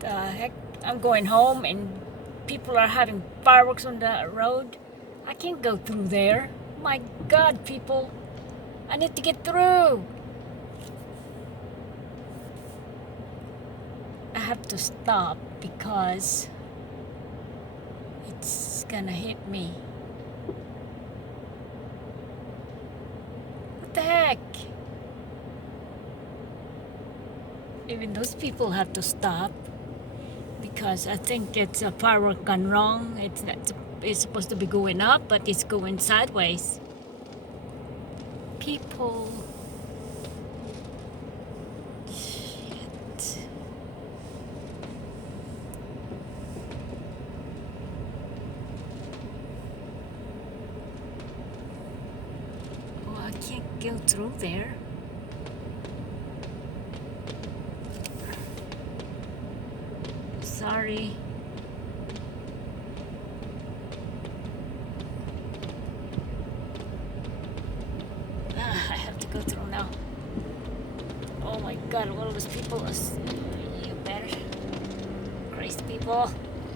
The heck? I'm going home and people are having fireworks on the road. I can't go through there. My God, people. I need to get through. I have to stop because it's gonna hit me. What the heck? Even those people have to stop because I think it's a firework gone wrong. It's supposed to be going up, but it's going sideways. People. Shit. Oh, I can't go through there. Sorry. I have to go through now. Oh my God, all those people are, you better. Crazy people.